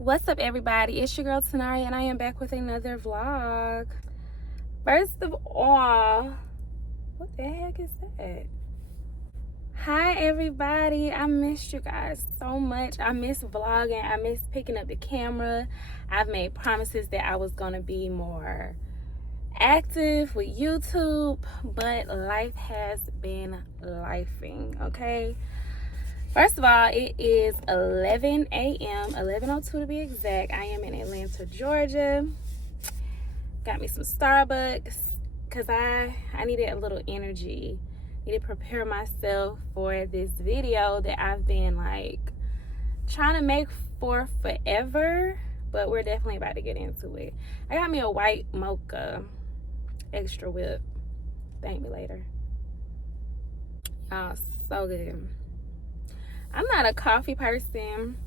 What's up, everybody? It's your girl Tanaria, and I am back with another vlog. First of all, what the heck is that? Hi, everybody. I missed you guys so much. I miss vlogging. I miss picking up the camera. I've made promises that I was going to be more active with YouTube, but life has been lifing, okay? First of all, it is 11 a.m., 11:02 to be exact. I am in Atlanta, Georgia. Got me some Starbucks because I needed a little energy. Need to prepare myself for this video that I've been like trying to make for forever, but we're definitely about to get into it. I got me a white mocha extra whip. Thank me later. Oh, so good. I'm not a coffee person,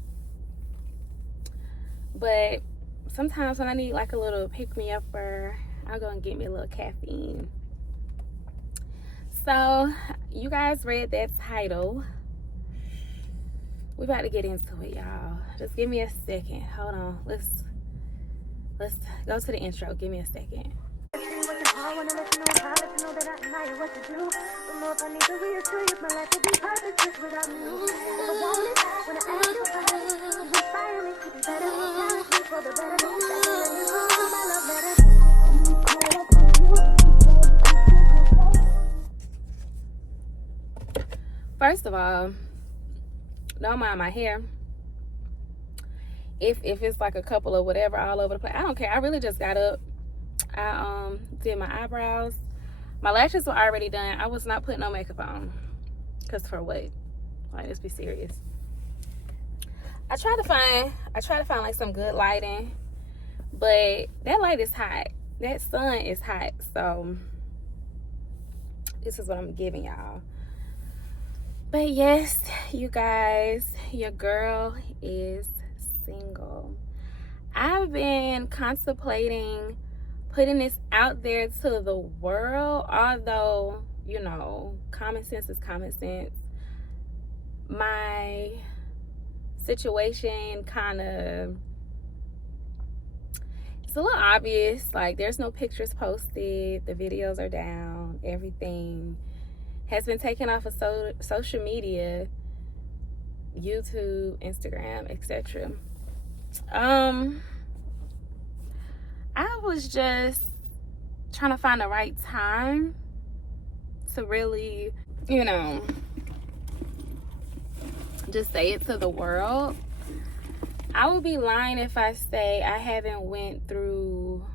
but sometimes when I need like a little pick-me-upper, I'll go and get me a little caffeine. So, you guys read that title. We about to get into it, y'all. Just give me a second. Hold on. Let's go to the intro. Give me a second. First of all, don't mind my hair. If it's like a couple of whatever all over the place, I don't care. I really just got up. I did my eyebrows. My lashes were already done. I was not putting no makeup on. Cause for what? Like, let's be serious. I try to find like some good lighting, but that light is hot. That sun is hot. So this is what I'm giving y'all. But yes, you guys, your girl is single. I've been contemplating putting this out there to the world, although, you know, common sense is common sense. My situation kind of, it's a little obvious. Like, there's no pictures posted, the videos are down, everything has been taken off of social media, YouTube, Instagram, etc. I was just trying to find the right time to really, you know, just say it to the world. I would be lying if I say I haven't went through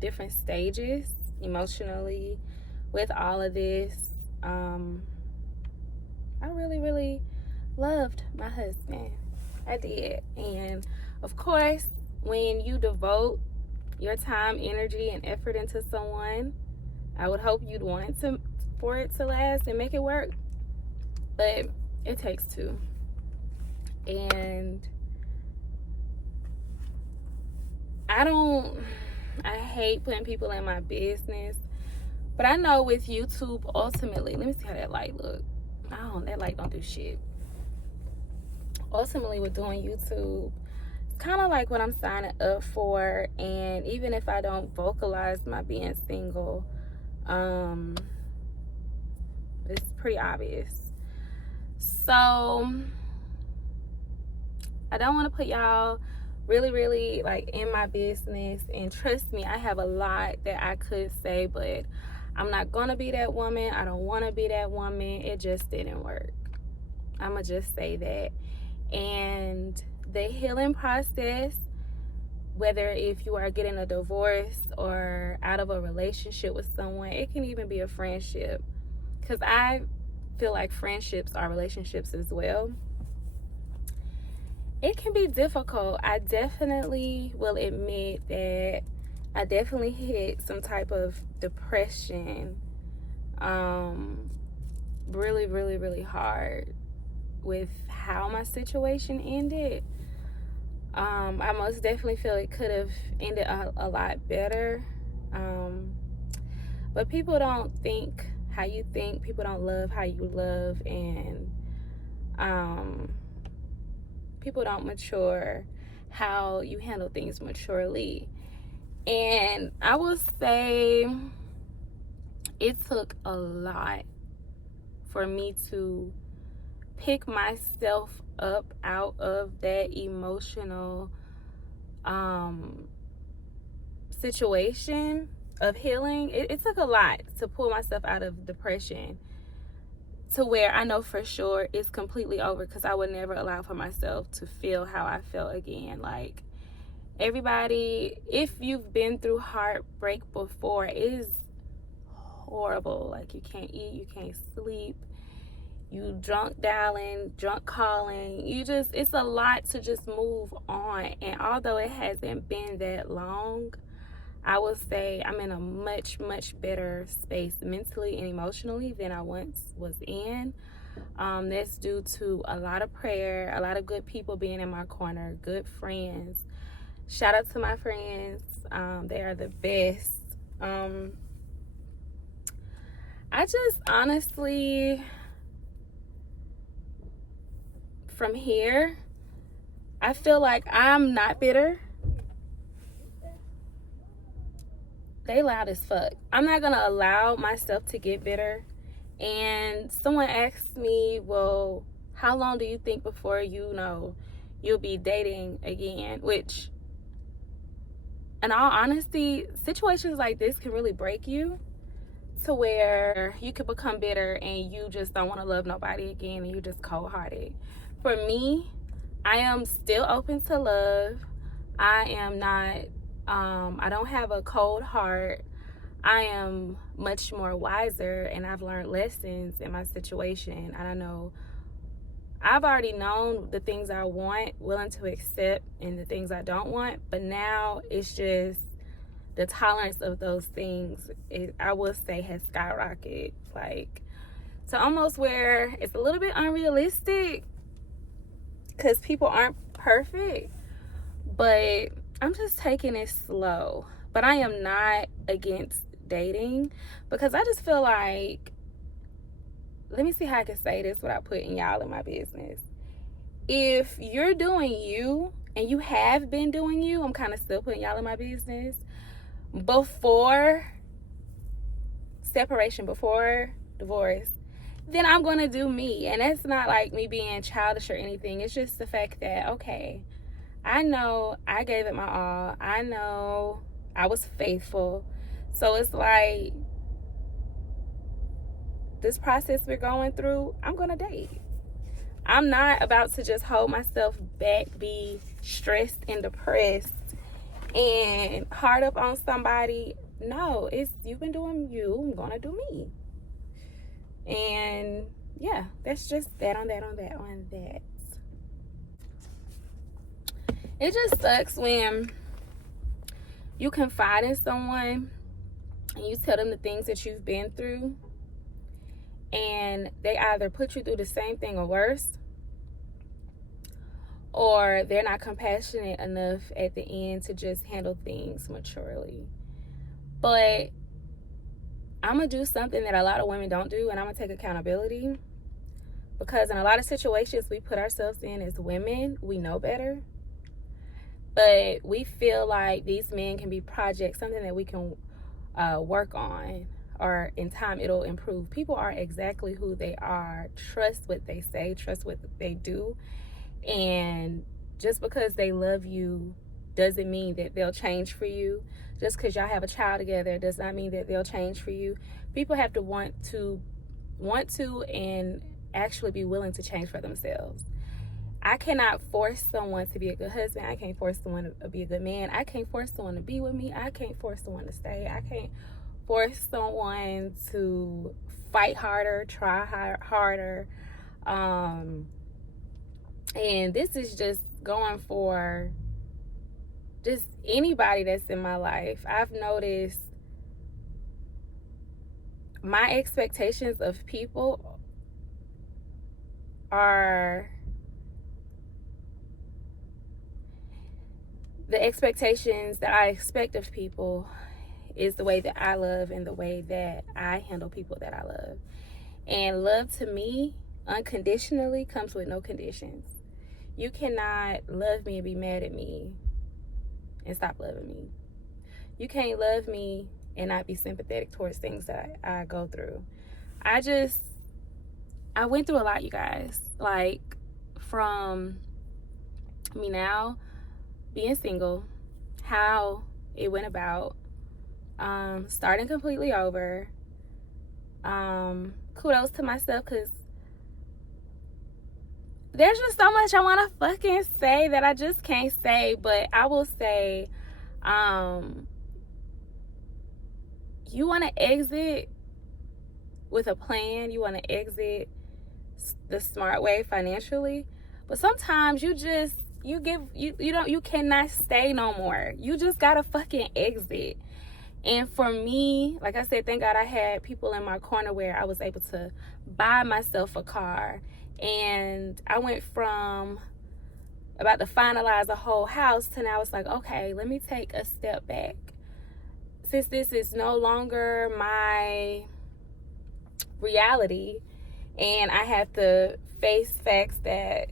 different stages emotionally with all of this. I really loved my husband. I did. And of course, when you devote your time, energy, and effort into someone, I would hope you'd want it for it to last and make it work. But it takes two. And I hate putting people in my business. But I know with YouTube, ultimately, let me see how that light look. That light don't do shit. Ultimately, with doing YouTube, it's kind of like what I'm signing up for. And even if I don't vocalize my being single, it's pretty obvious. So I don't want to put y'all really like in my business. And trust me, I have a lot that I could say, but I'm not gonna be that woman. I don't want to be that woman. It just didn't work. I'ma just say that. And the healing process, whether if you are getting a divorce or out of a relationship with someone, it can even be a friendship, because I feel like friendships are relationships as well. It can be difficult. I definitely will admit that I definitely hit some type of depression really hard with how my situation ended. I most definitely feel it could have ended a lot better. But people don't think how you think. People don't love how you love. And people don't mature how you handle things maturely. And I will say it took a lot for me to pick myself up out of that emotional situation of healing. It took a lot to pull myself out of depression to where I know for sure it's completely over, because I would never allow for myself to feel how I felt again. Like, everybody, if you've been through heartbreak before, it is horrible. Like, you can't eat, you can't sleep, you drunk dialing, drunk calling, it's a lot to just move on. And although it hasn't been that long, I will say I'm in a much, much better space mentally and emotionally than I once was in. That's due to a lot of prayer, a lot of good people being in my corner, good friends. Shout out to my friends. They are the best. I just honestly, from here, I feel like I'm not bitter. They loud as fuck. I'm not gonna allow myself to get bitter. And someone asked me, well, how long do you think before you'll be dating again? Which, in all honesty, situations like this can really break you to where you could become bitter and you just don't want to love nobody again, and you're just cold-hearted. For me, I am still open to love. I am not, I don't have a cold heart. I am much more wiser, and I've learned lessons in my situation. I don't know. I've already known the things I want, willing to accept, and the things I don't want. But now it's just the tolerance of those things, I will say, has skyrocketed. Like, to almost where it's a little bit unrealistic, because people aren't perfect. But I'm just taking it slow. But I am not against dating, because I just feel like, let me see how I can say this without putting y'all in my business. If you're doing you, and you have been doing you, I'm kind of still putting y'all in my business, before separation, before divorce, then I'm going to do me. And that's not like me being childish or anything. It's just the fact that, okay, I know I gave it my all. I know I was faithful. So it's like, this process we're going through, I'm going to date. I'm not about to just hold myself back, be stressed and depressed and hard up on somebody. No, you've been doing you, I'm going to do me. And yeah, that's just that on that. It just sucks when you confide in someone and you tell them the things that you've been through, and they either put you through the same thing or worse, or they're not compassionate enough at the end to just handle things maturely. But I'm going to do something that a lot of women don't do, and I'm going to take accountability. Because in a lot of situations we put ourselves in as women, we know better. But we feel like these men can be projects, something that we can work on, or in time it'll improve. People are exactly who they are. Trust what they say, trust what they do. And just because they love you doesn't mean that they'll change for you. Just because y'all have a child together does not mean that they'll change for you. People have to want to and actually be willing to change for themselves. I cannot force someone to be a good husband. I can't force someone to be a good man. I can't force someone to be with me. I can't force someone to stay. I can't force someone to fight harder, try harder. And this is just going for just anybody that's in my life. I've noticed my expectations of people are the expectations that I expect of people is the way that I love and the way that I handle people that I love. And love to me, unconditionally, comes with no conditions. You cannot love me and be mad at me and stop loving me. You can't love me and not be sympathetic towards things that I go through. I went through a lot, you guys. Like, from me now being single, how it went about, starting completely over. Kudos to myself, because there's just so much I want to fucking say that I just can't say. But I will say, you want to exit with a plan. You want to exit the smart way financially. But sometimes you cannot stay no more. You just gotta fucking exit. And for me, like I said, thank God I had people in my corner where I was able to buy myself a car. And I went from about to finalize a whole house to now it's like, okay, let me take a step back. Since this is no longer my reality and I have to face facts that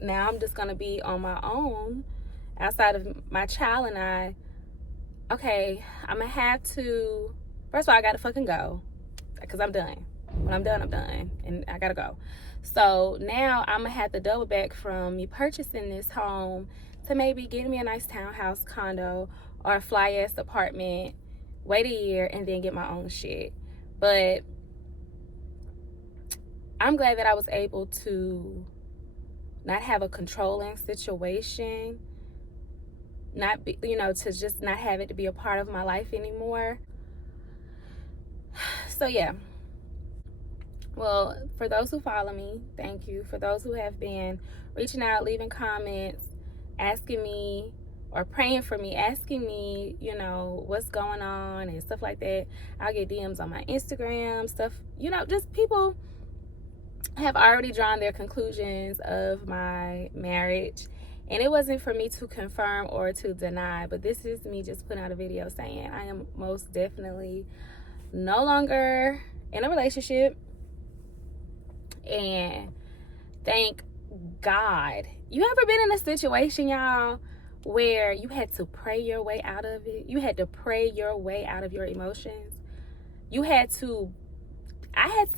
now I'm just going to be on my own outside of my child and I, okay, I'm going to have to, first of all, I got to fucking go because I'm done. When I'm done, I'm done and I got to go. So now I'm going to have to double back from me purchasing this home to maybe getting me a nice townhouse condo or a fly-ass apartment, wait a year, and then get my own shit. But I'm glad that I was able to not have a controlling situation, not be, to just not have it to be a part of my life anymore. So yeah. Well, for those who follow me, thank you. For those who have been reaching out, leaving comments, asking me or praying for me, asking me, what's going on and stuff like that. I'll get DMs on my Instagram, stuff, just people have already drawn their conclusions of my marriage. And it wasn't for me to confirm or to deny, but this is me just putting out a video saying I am most definitely no longer in a relationship. And thank God. You ever been in a situation, y'all, where you had to pray your way out of it? You had to pray your way out of your emotions. I had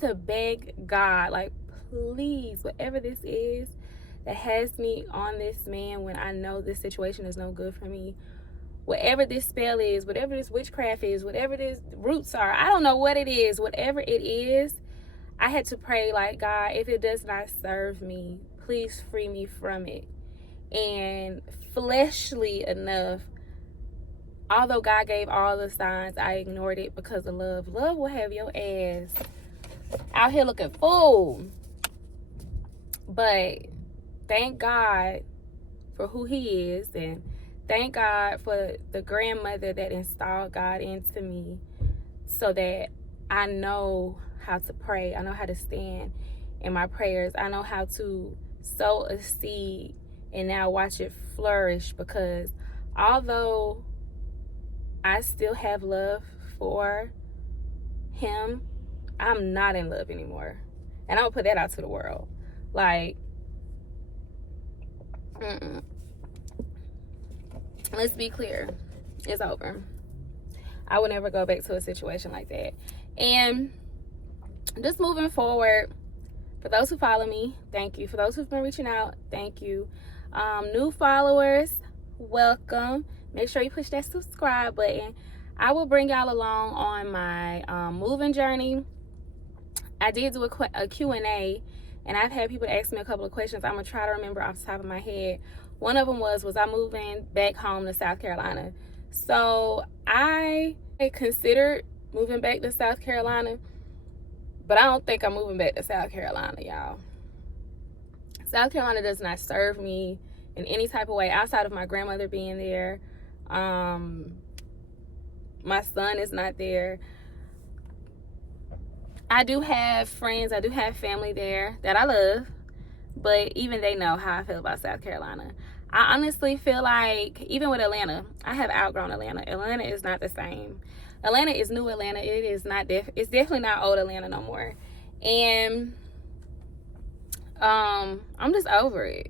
to beg God, like, please, whatever this is that has me on this man when I know this situation is no good for me, whatever this spell is, whatever this witchcraft is, whatever this roots are, I don't know what it is, whatever it is, I had to pray, like, God, if it does not serve me, please free me from it. And fleshly enough, although God gave all the signs, I ignored it because of love. Love will have your ass out here looking fool. But thank God for who he is, and thank God for the grandmother that installed God into me so that I know how to pray. I know how to stand in my prayers. I know how to sow a seed and now watch it flourish, because although I still have love for him, I'm not in love anymore. And I'll put that out to the world. Like, let's be clear. It's over. I would never go back to a situation like that. And just moving forward, for those who follow me, thank you. For those who've been reaching out, thank you. New followers, welcome. Make sure you push that subscribe button. I will bring y'all along on my moving journey. I did do a Q&A, and I've had people ask me a couple of questions. I'm going to try to remember off the top of my head. One of them was I moving back home to South Carolina? So I considered moving back to South Carolina, but I don't think I'm moving back to South Carolina, y'all. South Carolina does not serve me in any type of way outside of my grandmother being there. My son is not there. I do have friends, I do have family there that I love, but even they know how I feel about South Carolina. I honestly feel like, even with Atlanta, I have outgrown Atlanta. Atlanta is not the same. Atlanta is new Atlanta. It is not it's definitely not old Atlanta no more. And I'm just over it.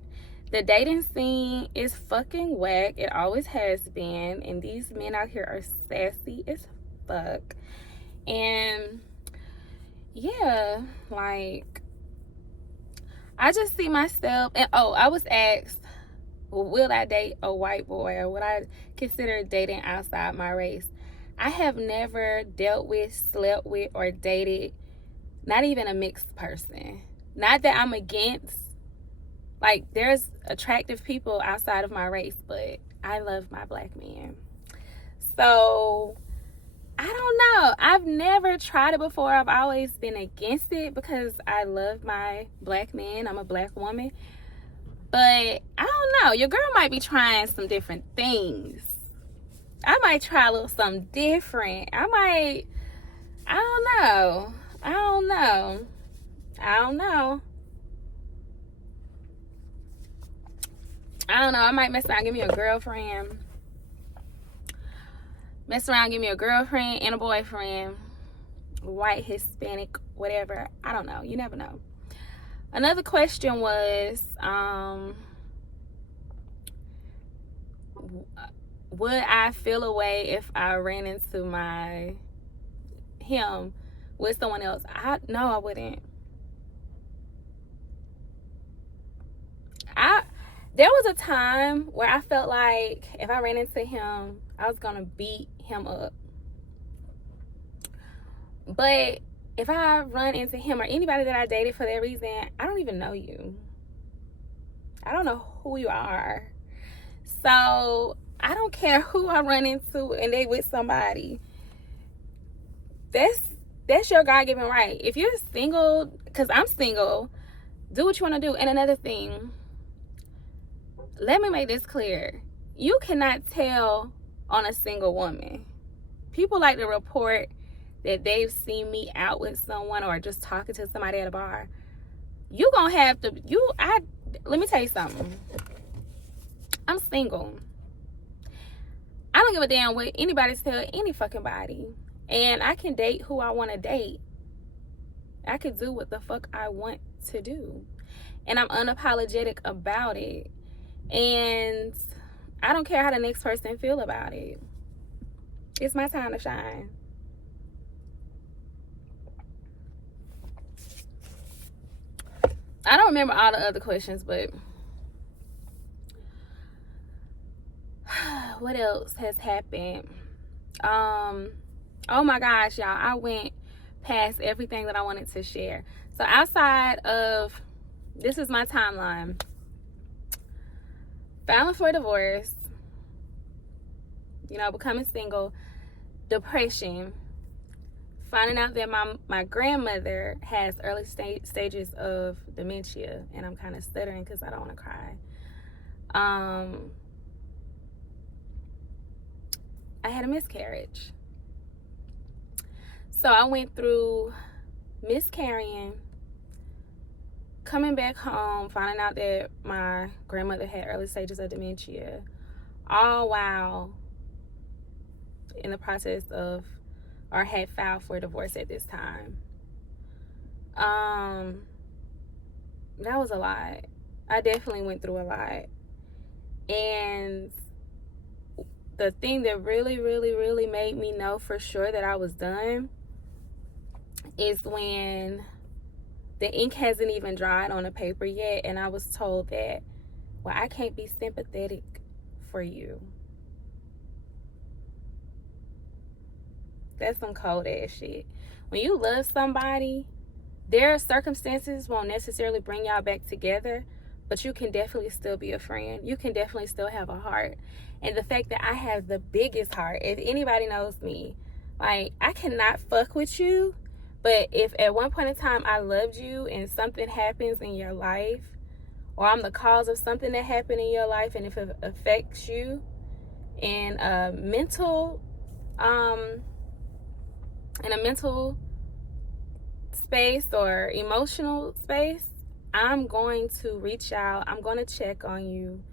The dating scene is fucking whack. It always has been. And these men out here are sassy as fuck. And yeah, like, I just see myself. And I was asked, will I date a white boy, or would I consider dating outside my race? I have never dealt with, slept with, or dated not even a mixed person. Not that I'm against, like, there's attractive people outside of my race, but I love my black men. So I don't know. I've never tried it before. I've always been against it because I love my black men. I'm a black woman. But I don't know. Your girl might be trying some different things. I might try a little something different. I don't know. I don't know. I might mess around, give me a girlfriend. And a boyfriend. White, Hispanic, whatever. I don't know. You never know. Another question was, would I feel a way if I ran into him with someone else? No, I wouldn't. There was a time where I felt like if I ran into him, I was gonna beat him up. But if I run into him or anybody that I dated for that reason, I don't even know you. I don't know who you are. So I don't care who I run into and they with somebody. That's your God-given right. If you're single, because I'm single, do what you want to do. And another thing, let me make this clear. You cannot tell on a single woman. People like to report that they've seen me out with someone or just talking to somebody at a bar. You gonna have to, let me tell you something. I'm single. I don't give a damn what anybody tell any fucking body. And I can date who I want to date. I can do what the fuck I want to do. And I'm unapologetic about it. And I don't care how the next person feel about it. It's my time to shine. I don't remember all the other questions, but what else has happened? Oh my gosh, y'all, I went past everything that I wanted to share. So outside of, this is my timeline. Filing for divorce, becoming single, depression, finding out that my grandmother has early stages of dementia, and I'm kind of stuttering because I don't want to cry. I had a miscarriage. So I went through miscarrying, coming back home, finding out that my grandmother had early stages of dementia, all while in the process of, or had filed for divorce at this time. That was a lot. I definitely went through a lot. And the thing that really, really, really made me know for sure that I was done is when the ink hasn't even dried on the paper yet, and I was told that, well, I can't be sympathetic for you. That's some cold ass shit. When you love somebody, their circumstances won't necessarily bring y'all back together, but you can definitely still be a friend. You can definitely still have a heart. And the fact that I have the biggest heart, if anybody knows me, like, I cannot fuck with you, but if at one point in time I loved you and something happens in your life, or I'm the cause of something that happened in your life, and if it affects you in a mental space or emotional space, I'm going to reach out. I'm going to check on you.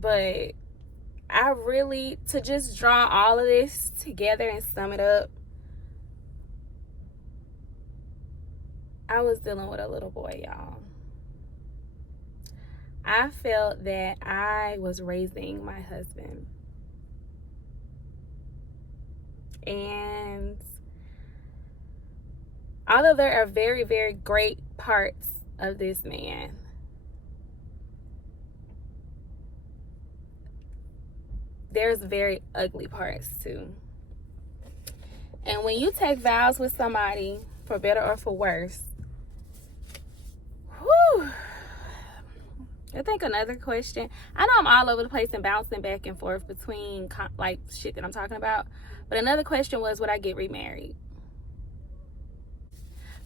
But I really, to just draw all of this together and sum it up, I was dealing with a little boy, y'all. I felt that I was raising my husband. And although there are very, very great parts of this man, there's very ugly parts too. And when you take vows with somebody, for better or for worse, whew, I think another question, I know I'm all over the place and bouncing back and forth between like shit that I'm talking about, but another question was, would I get remarried?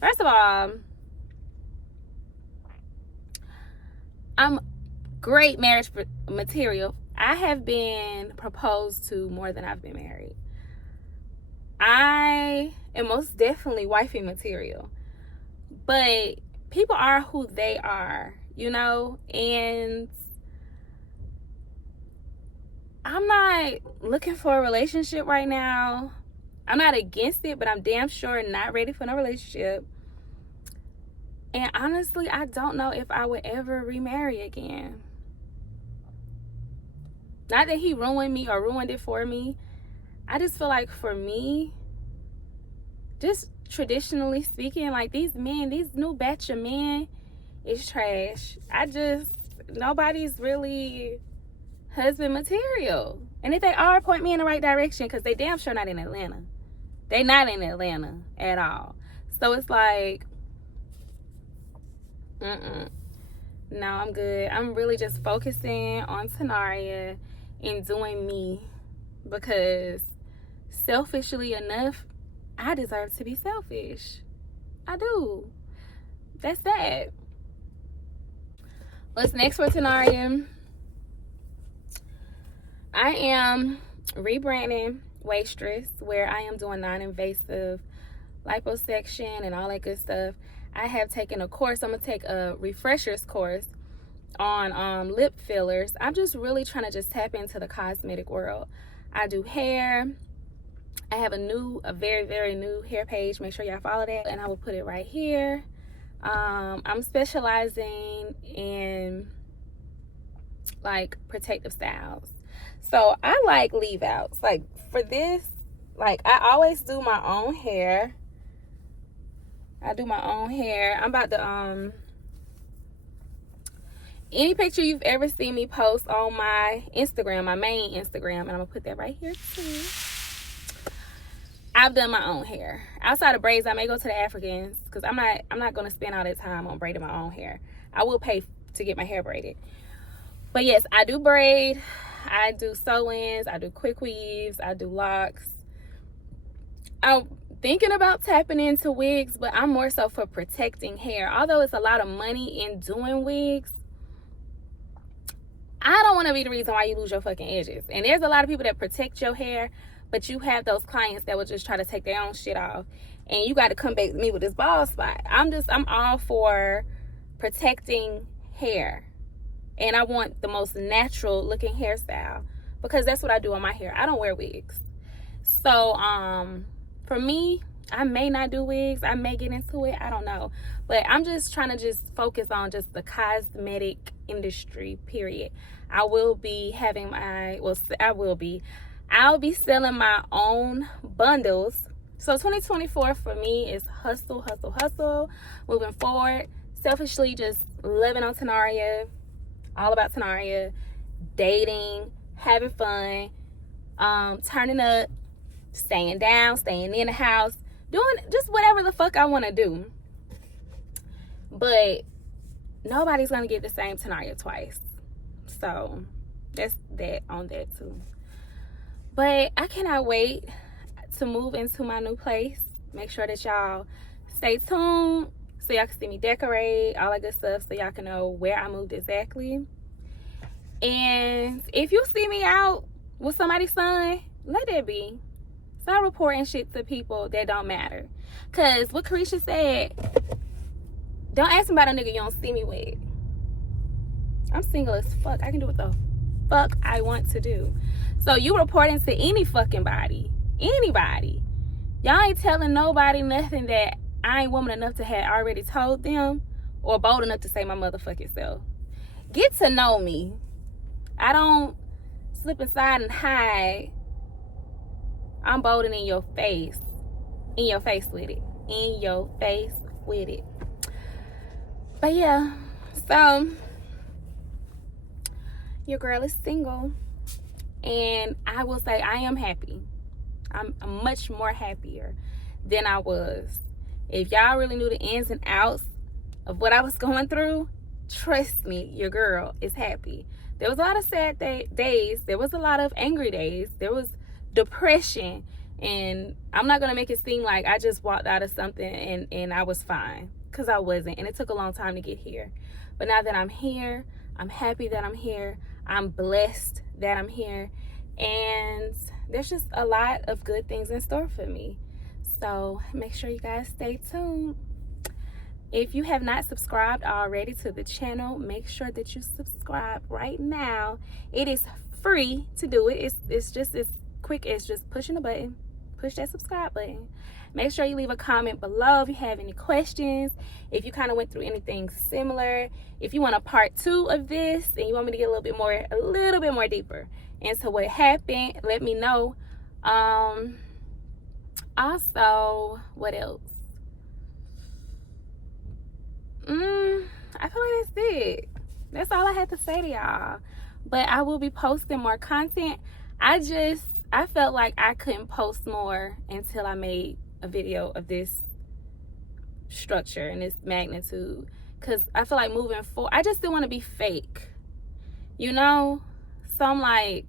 First of all, I'm great marriage material. I have been proposed to more than I've been married. I am most definitely wifey material. But people are who they are, you know? And I'm not looking for a relationship right now. I'm not against it, but I'm damn sure not ready for no relationship. And honestly, I don't know if I would ever remarry again. Not that he ruined me or ruined it for me. I just feel like for me, just traditionally speaking, like these men, these new batch of men is trash. Nobody's really husband material. And if they are, point me in the right direction, because they damn sure not in Atlanta. They not in Atlanta at all. So it's like, no, I'm good. I'm really just focusing on Tanaria and doing me, because selfishly enough, I deserve to be selfish. I do. That's that. What's next for Tanaria? I am rebranding Waistress, where I am doing non-invasive liposuction and all that good stuff. I have taken a course. I'm going to take a refreshers course on lip fillers. I'm just really trying to just tap into the cosmetic world. I do hair. I have a very, very new hair page. Make sure y'all follow that, and I will put it right here. I'm specializing in like protective styles. So I like leave outs. Like for this, like I always do my own hair. I do my own hair. I'm about to any picture you've ever seen me post on my Instagram, my main Instagram, and I'm gonna put that right here too. I've done my own hair. Outside of braids, I may go to the Africans, because I'm not gonna spend all that time on braiding my own hair. I will pay to get my hair braided. But yes, I do braid, I do sew-ins, I do quick weaves, I do locks. I'm thinking about tapping into wigs, but I'm more so for protecting hair. Although it's a lot of money in doing wigs, I don't want to be the reason why you lose your fucking edges. And there's a lot of people that protect your hair, but you have those clients that will just try to take their own shit off, and you got to come back to me with this bald spot. I'm all for protecting hair, and I want the most natural looking hairstyle, because that's what I do on my hair. I don't wear wigs. So for me, I may not do wigs. I may get into it. I don't know. But I'm just trying to just focus on just the cosmetic industry, period. I'll be selling my own bundles. So 2024 for me is hustle, hustle, hustle. Moving forward, selfishly just living on Tanaria, all about Tanaria, dating, having fun, turning up, staying down, staying in the house, doing just whatever the fuck I want to do. But nobody's going to get the same Tanaria twice. So that's that on that too. But I cannot wait to move into my new place. Make sure that y'all stay tuned so y'all can see me decorate, all that good stuff, so y'all can know where I moved exactly. And if you see me out with somebody's son, let that be. Stop reporting shit to people that don't matter. Because what Carisha said, don't ask me about a nigga you don't see me with. I'm single as fuck. I can do what the fuck I want to do. So you reporting to any fucking body, anybody. Y'all ain't telling nobody nothing that I ain't woman enough to have already told them, or bold enough to say my motherfucking self. get to know me. I don't slip inside and hide. I'm bold and in your face. In your face with it. In your face with it. But yeah, so your girl is single. And I will say I am happy. I'm much more happier than I was. If y'all really knew the ins and outs of what I was going through, trust me, your girl is happy. There was a lot of sad days. There was a lot of angry days. There was depression. And I'm not going to make it seem like I just walked out of something and I was fine. Because I wasn't. And it took a long time to get here. But now that I'm here, I'm happy that I'm here. I'm blessed that I'm here. And there's just a lot of good things in store for me. So make sure you guys stay tuned. If you have not subscribed already to the channel, make sure that you subscribe right now. It is free to do it. It's just as quick as just pushing a button. Push that subscribe button. Make sure you leave a comment below if you have any questions, if you kind of went through anything similar, if you want a part 2 of this and you want me to get a little bit more deeper into what happened, let me know. Also, what else? I feel like that's it. That's all I had to say to y'all. But I will be posting more content. I felt like I couldn't post more until I made a video of this structure and this magnitude. Because I feel like moving forward, I just didn't want to be fake. You know? So I'm like,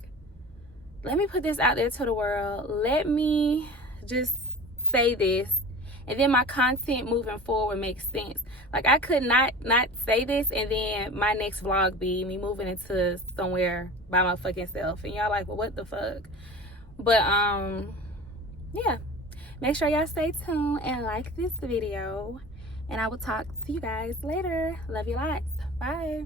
let me put this out there to the world. Let me just say this. And then my content moving forward makes sense. Like, I could not say this and then my next vlog be me moving into somewhere by my fucking self. And y'all like, well, what the fuck? But, yeah. Make sure y'all stay tuned and like this video. And I will talk to you guys later. Love you lots. Bye.